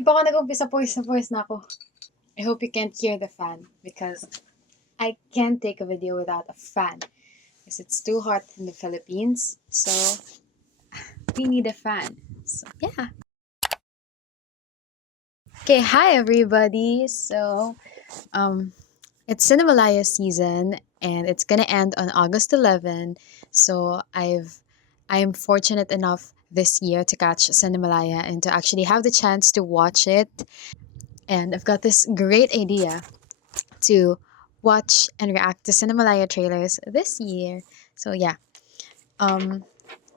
Di pa ako nag-umpisa, pawis na ako. I hope you can't hear the fan because I can't take a video without a fan because it's too hot in the Philippines. So we need a fan. So yeah. Okay, hi everybody. So it's CINEMALAYA season and it's gonna end on August 11. So I am fortunate enough this year to catch CINEMALAYA and to actually have the chance to watch it. And I've got this great idea to watch and react to CINEMALAYA trailers this year. So yeah,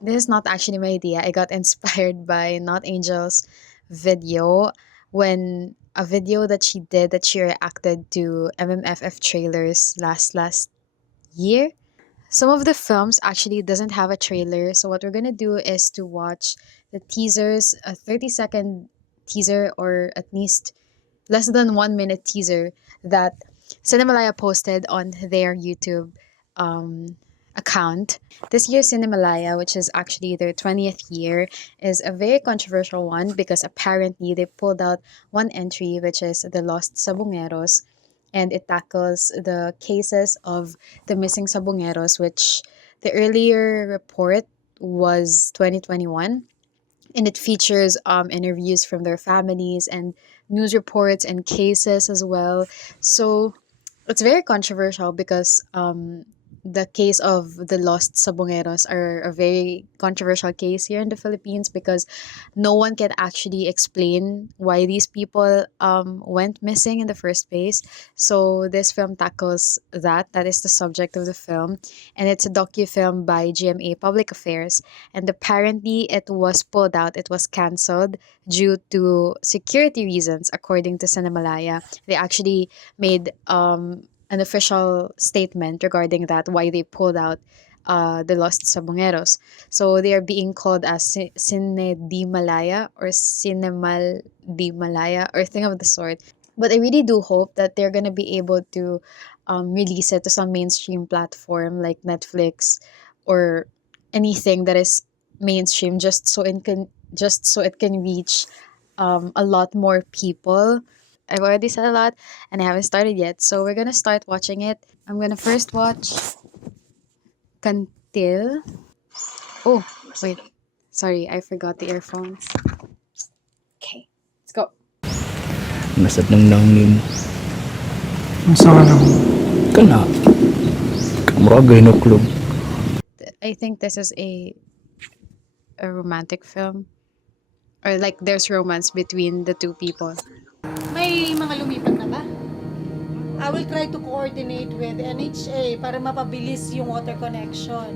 this is not actually my idea. I got inspired by Not Angel's video when a video that she did that she reacted to MMFF trailers last year. Some of the films actually doesn't have a trailer, so what we're gonna do is to watch the teasers, a 30-second teaser or at least less than 1 minute teaser that CINEMALAYA posted on their YouTube account. This year's CINEMALAYA, which is actually their 20th year, is a very controversial one because apparently they pulled out one entry, which is The Lost Sabongeros, and it tackles the cases of the missing Sabongeros, which the earlier report was 2021, and it features interviews from their families and news reports and cases as well. So it's very controversial because the case of the lost Sabongeros are a very controversial case here in the Philippines because no one can actually explain why these people went missing in the first place. So this film tackles that. That is the subject of the film, and it's a docu-film by GMA Public Affairs. And apparently, it was pulled out. It was cancelled due to security reasons, according to CINEMALAYA. They actually made an official statement regarding that, why they pulled out the Lost Sabongeros. So they are being called as Cinemalaya or Cinemalaya or thing of the sort. But I really do hope that they're gonna be able to release it to some mainstream platform like Netflix or anything that is mainstream, just so it can reach a lot more people. I've already said a lot and I haven't started yet. So we're gonna start watching it. I'm gonna first watch Kantil. Oh, wait. Sorry, I forgot the earphones. Okay, let's go. Masad ng nangin. Masa lang. Kana. Kamuragay na club. I think this is a romantic film. Or like there's romance between the two people. May mga lumipat na ba? I will try to coordinate with NHA para mapabilis yung water connection.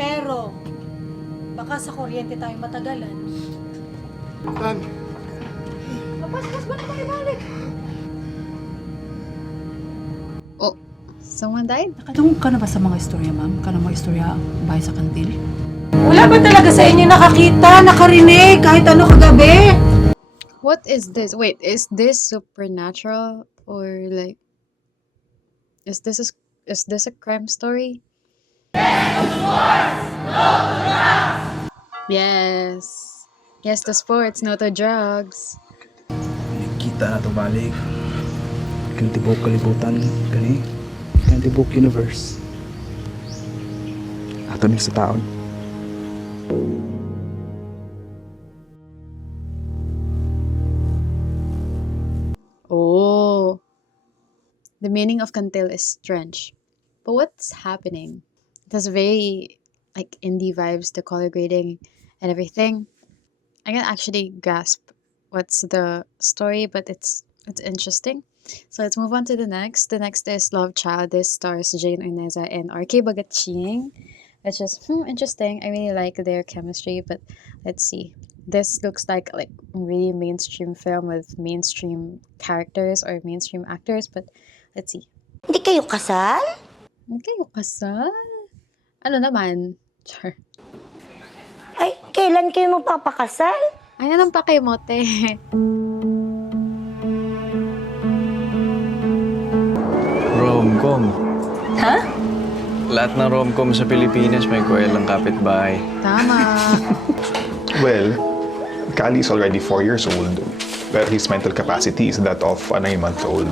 Pero, baka sa kuryente tayo matagalan. Tan, Kapas-pas ba naman ibalik? Oh, someone died? Nakatungkol ka na ba sa mga istorya, ma'am? Ka na mga istorya bahay sa kantil? Wala ba talaga sa inyo nakakita, nakarinig, kahit ano kagabi? What is this? Wait, is this supernatural or like is this a crime story? Yes. Yes to sports, no to drugs. Kita na to balik. Kantibok kalibutan. Kani. Kantibok universe. Ato ni sa taon. Oh. The meaning of Kantil is strange. But what's happening? It has very like indie vibes, the color grading and everything. I can actually grasp what's the story, but it's interesting. So let's move on to the next. The next is Love Child. This stars Jane Orneza and RK Bagaching. It's just interesting. I really like their chemistry, but let's see. This looks like really mainstream film with mainstream characters or mainstream actors, but let's see. Hindi kayo kasal? Hindi kayo kasal? Ano naman? Char. Ay, kailan kayo magpapakasal? Ay, anong pakimote? Rom-com. Ha? Lahat ng rom-com sa Pilipinas may kwelang kapitbahay. Tama. well, Kali is already 4 years old. Pero his mental capacity is that of a 9-month-old.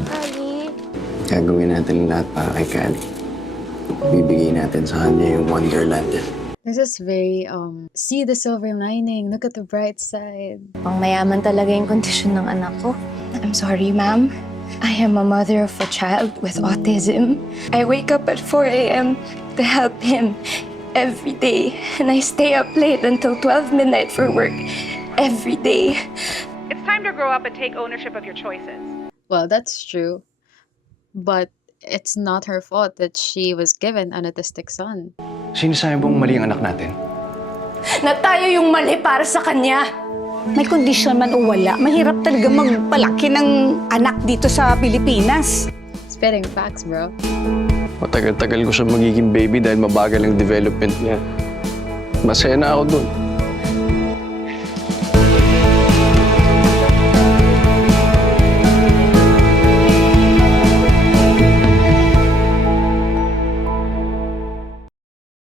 Gagawin natin lahat para kay Kali. Bibigay natin sa kanya yung Wonderland. This is very, see the silver lining, look at the bright side. Pang mayaman talaga yung kondisyon ng anak ko. I'm sorry, ma'am. I am a mother of a child with autism. I wake up at 4 a.m. to help him every day. And I stay up late until 12 midnight for work every day. It's time to grow up and take ownership of your choices. Well, that's true. But it's not her fault that she was given an autistic son. Sinasabi mong mali ang anak natin? Na tayo yung mali para sa kanya. May kondisyon man o wala, mahirap talaga magpalaki ng anak dito sa Pilipinas. Spitting facts, bro. Matagal-tagal ko siya magiging baby dahil mabagal ang development niya. Masaya na ako dun.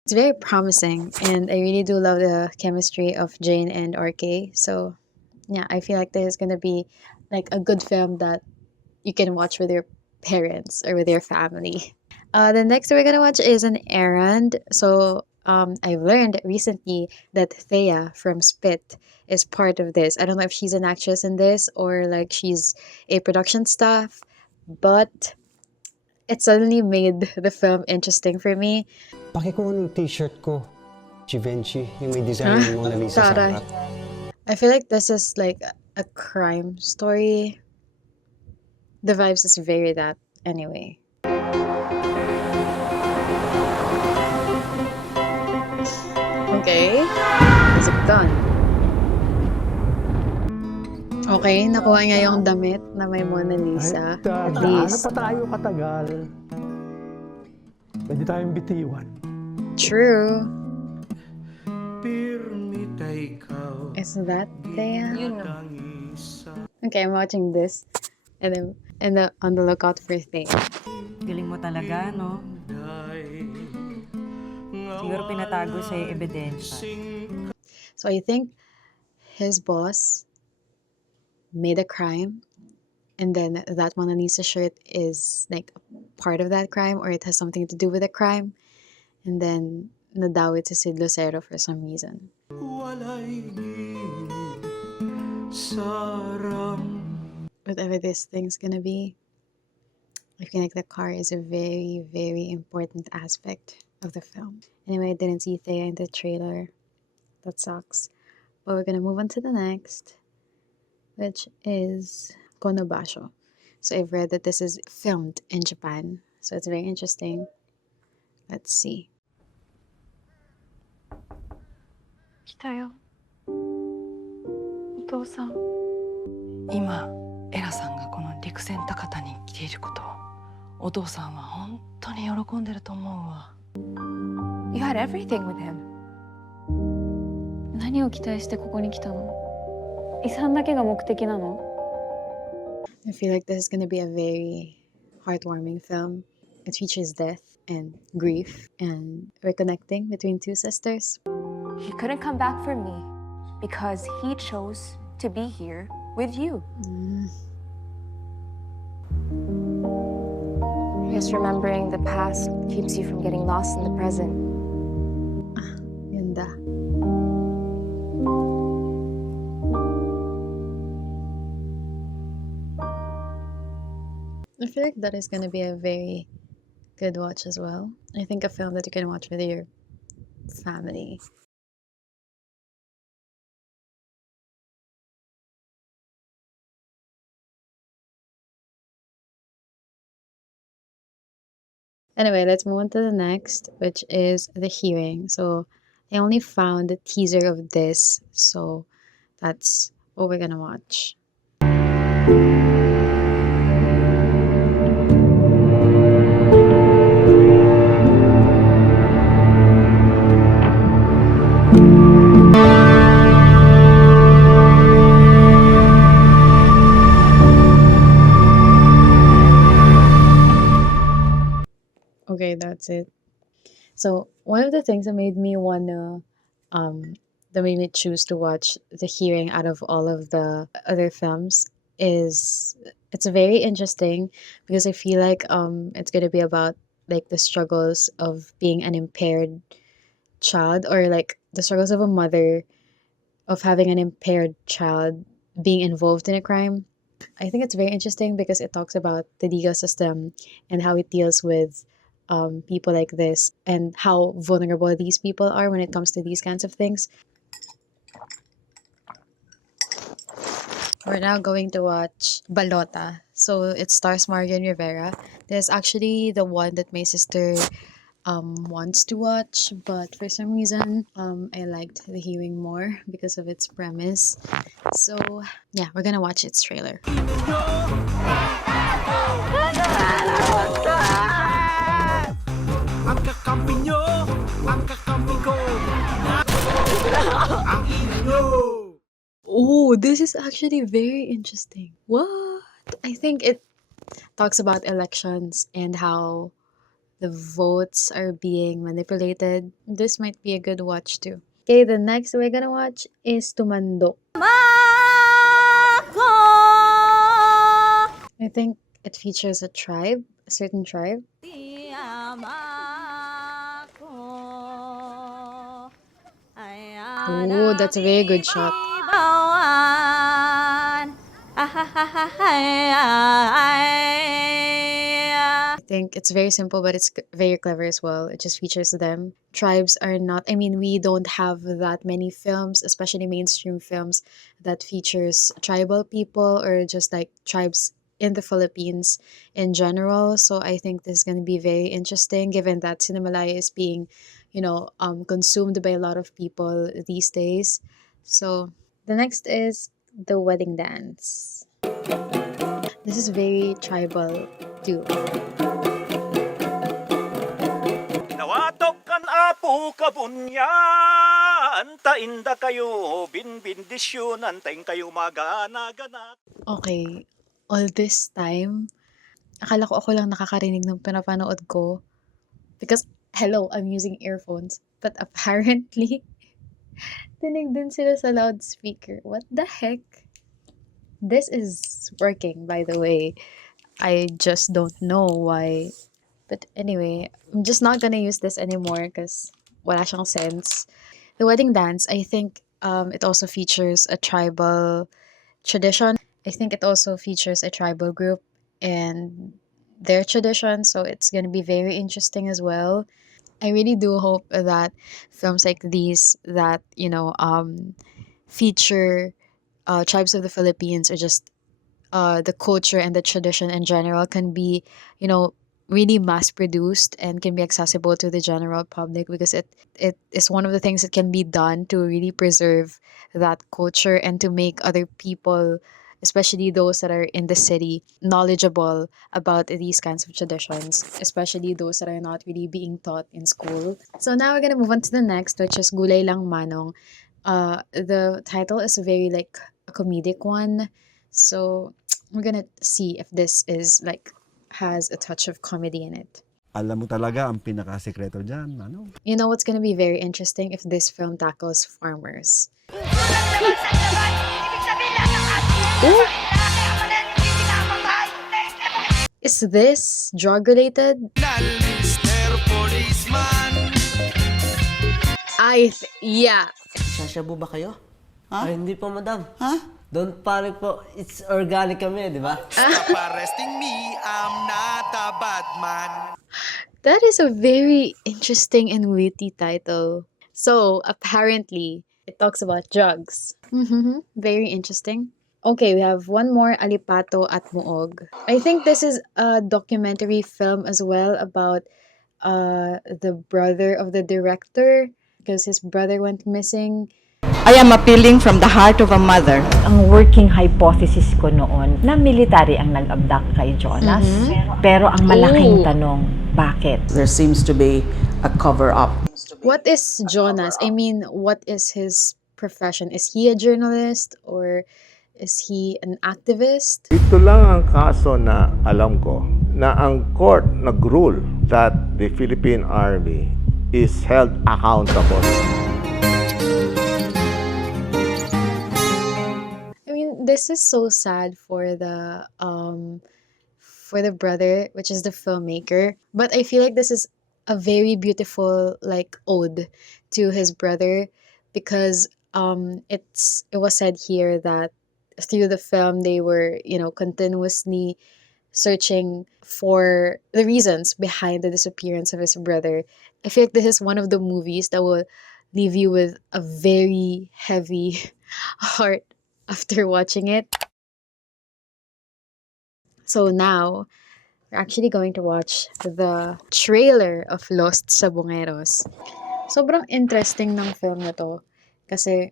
It's very promising, and I really do love the chemistry of Jane and RK. So, yeah, I feel like this is gonna be like a good film that you can watch with your parents or with your family. The next we're gonna watch is an errand. So, I've learned recently that Thea from Spit is part of this. I don't know if she's an actress in this or like she's a production staff, but it suddenly made the film interesting for me. Pakikuha ng t-shirt ko. Givenchy, yung may design ng Mona Lisa sa Taray. harap. I feel like this is like a crime story. The vibes is very that anyway. Okay. Is it done? Okay, nakuha niya yung damit na may Mona Lisa. At Gaano least. pa tayo katagal? Pwede tayong bitiwan. True. Is that Thea? You know. Okay, I'm watching this. And then on the lookout for Thea. Galing mo talaga, no? Siguro pinatago sa ebidensya. So I think his boss made a crime, and then that Mona Lisa shirt is like part of that crime, or it has something to do with the crime, and then nadawit si Sid Lucero for some reason. Whatever this thing's gonna be, I feel like the car is a very, very important aspect of the film. Anyway, I didn't see Thea in the trailer. That sucks. But we're gonna move on to the next, which is Basho. So I've read that this is filmed in Japan. So it's very interesting. Let's see. 来たよ。お父さん。今、エラさんがこの陸前高田に来ていることを、お父さんは本当に喜んでると思うわ。You had everything with him. 何を期待してここに来たの？遺産だけが目的なの？ I feel like this is gonna be a very heartwarming film. It features death and grief and reconnecting between two sisters. He couldn't come back for me because he chose to be here with you. I guess remembering the past keeps you from getting lost in the present. Ganda. I feel like that is gonna be a very good watch as well. I think a film that you can watch with your family. Anyway, let's move on to the next, which is The Hearing. So I only found the teaser of this, so that's what we're gonna watch. Okay, that's it. So one of the things that made me that made me choose to watch The Hearing out of all of the other films is it's very interesting because I feel like it's gonna be about like the struggles of being an impaired child, or like the struggles of a mother of having an impaired child being involved in a crime. I think it's very interesting because it talks about the legal system and how it deals with people like this and how vulnerable these people are when it comes to these kinds of things. We're now going to watch Balota. So it stars Marian Rivera. This is actually the one that my sister wants to watch, but for some reason I liked The Hearing more because of its premise. So yeah, we're gonna watch its trailer. Ang kakampi nyo, ang kakampi ko. Ang inyo. Oh, this is actually very interesting. What? I think it talks about elections and how the votes are being manipulated. This might be a good watch too. Okay, the next we're gonna watch is Tumandok. I think it features a tribe, a certain tribe. Oh, that's a very good shot. I think it's very simple, but it's very clever as well. It just features them. Tribes are not, I mean, we don't have that many films, especially mainstream films, that features tribal people or just like tribes in the Philippines in general. So I think this is going to be very interesting given that CINEMALAYA is being, consumed by a lot of people these days. So the next is the wedding dance. This is very tribal too. Nawatok kan apo kabunya. Antainda kayo, binbindisyon, antayin kayo magana-ganak. Okay, all this time, akala ko ako lang nakakarinig ng pinapanood ko. Because, hello, I'm using earphones. But apparently, tinig din sila sa loudspeaker. What the heck? This is working, by the way. I just don't know why. But anyway, I'm just not gonna use this anymore because wala siyang sense. The wedding dance, I think it also features a tribal tradition. I think it also features a tribal group and their tradition, so it's gonna be very interesting as well. I really do hope that films like these that feature tribes of the Philippines or just the culture and the tradition in general can be really mass produced and can be accessible to the general public, because it is one of the things that can be done to really preserve that culture and to make other people, especially those that are in the city, knowledgeable about these kinds of traditions, especially those that are not really being taught in school. So now we're gonna move on to the next, which is Gulay Lang Manong. The title is very like a comedic one, so we're gonna see if this is like has a touch of comedy in it. Alam mo talaga ang pinakasekreto dyan, ano? You know what's gonna be very interesting if this film tackles farmers. Ooh. Is this drug related? Yeah. Sashabu ba kayo? Ha? Ay, hindi po, madam. Ha? Don't panic po. It's organic kami, di ba? Stop arresting me, I'm not a bad man. That is a very interesting and witty title. So, apparently, it talks about drugs. Very interesting. Okay, we have one more, Alipato at Muog. I think this is a documentary film as well about the brother of the director, because his brother went missing. I am appealing from the heart of a mother. Ang working hypothesis ko noon na military ang nag-abduct kay Jonas. Pero ang malaking tanong, bakit? There seems to be a cover-up. What is Jonas? I mean, what is his profession? Is he a journalist or is he an activist? Ito lang ang kaso na alam ko na ang court nag-rule that the Philippine Army is held accountable. this is so sad for the brother, which is the filmmaker. But I feel like this is a very beautiful like ode to his brother because it was said here that through the film they were, you know, continuously searching for the reasons behind the disappearance of his brother. I feel like this is one of the movies that will leave you with a very heavy heart after watching it. So now we're actually going to watch the trailer of Lost Sabongeros. Sobrang interesting ng film na to. Kasi,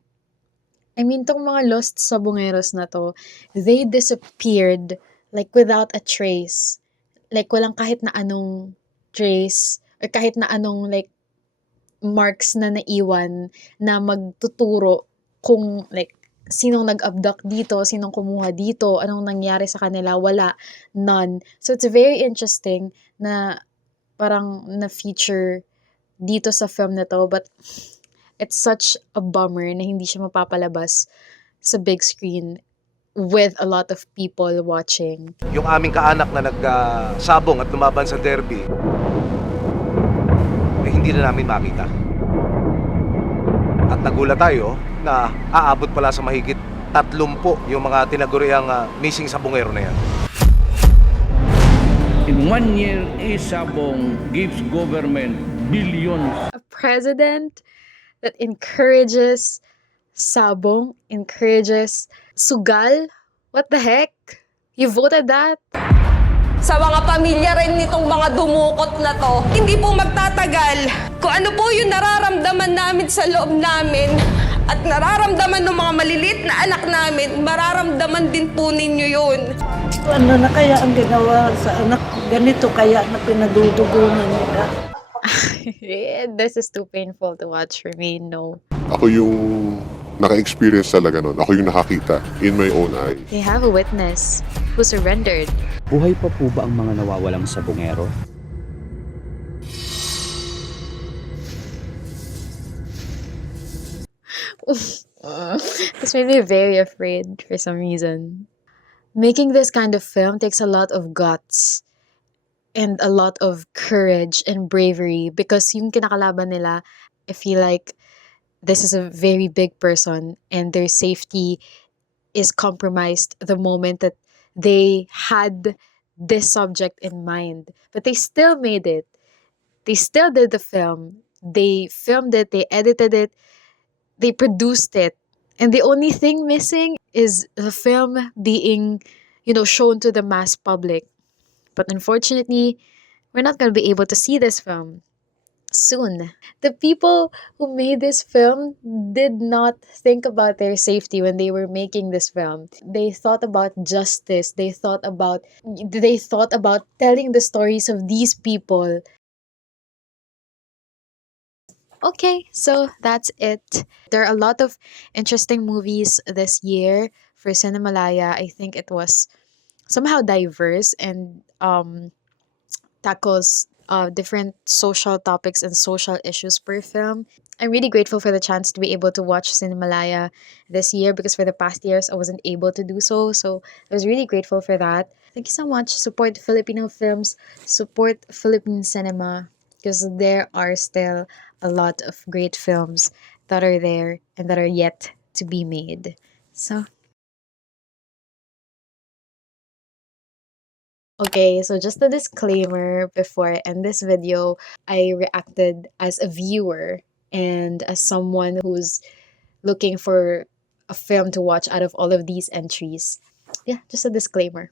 I mean, tong mga Lost Sabongeros na to, they disappeared like without a trace. Like, walang kahit na anong trace or kahit na anong like marks na naiwan na magtuturo kung like sinong nag-abduct dito, sinong kumuha dito, anong nangyari sa kanila, wala, none. So it's very interesting na parang na-feature dito sa film na to, but it's such a bummer na hindi siya mapapalabas sa big screen with a lot of people watching. Yung aming kaanak na nagsabong at lumaban sa derby, eh hindi na namin makita. At nagulat tayo na aabot pala sa mahigit 30 yung mga tinaguriang missing sabongero na yan. In 1 year, Sabong gives government billions. A president that encourages sabong, encourages sugal? What the heck? You voted that? Sa mga pamilya rin nitong mga dumukot na to, hindi po magtatagal. Kung ano po yung nararamdaman namin sa loob namin at nararamdaman ng mga malilit na anak namin, mararamdaman din po ninyo yun. Ano na kaya ang ginawa sa anak? Ganito kaya na pinadudugunan nila? This is too painful to watch for me, no. Ako yung naka-experience talaga nun. Ako yung nakakita in my own eyes. They have a witness who surrendered. Buhay pa po ba ang mga nawawalang sabongero? This made me very afraid for some reason. Making this kind of film takes a lot of guts and a lot of courage and bravery because yung kinakalaban nila, I feel like this is a very big person and their safety is compromised the moment that they had this subject in mind. But they still made it. They still did the film. They filmed it, they edited it, they produced it. And the only thing missing is the film being, you know, shown to the mass public. But unfortunately, we're not going to be able to see this film soon. The people who made this film did not think about their safety when they were making this film. They thought about justice. They thought about telling the stories of these people. Okay, so that's it. There are a lot of interesting movies this year for CINEMALAYA. I think it was somehow diverse and tackles different social topics and social issues per film. I'm really grateful for the chance to be able to watch CINEMALAYA this year because for the past years I wasn't able to do so. So I was really grateful for that. Thank you so much. Support Filipino films. Support Philippine cinema because there are still a lot of great films that are there and that are yet to be made. So okay, so just a disclaimer before I end this video, I reacted as a viewer and as someone who's looking for a film to watch out of all of these entries. Yeah, just a disclaimer.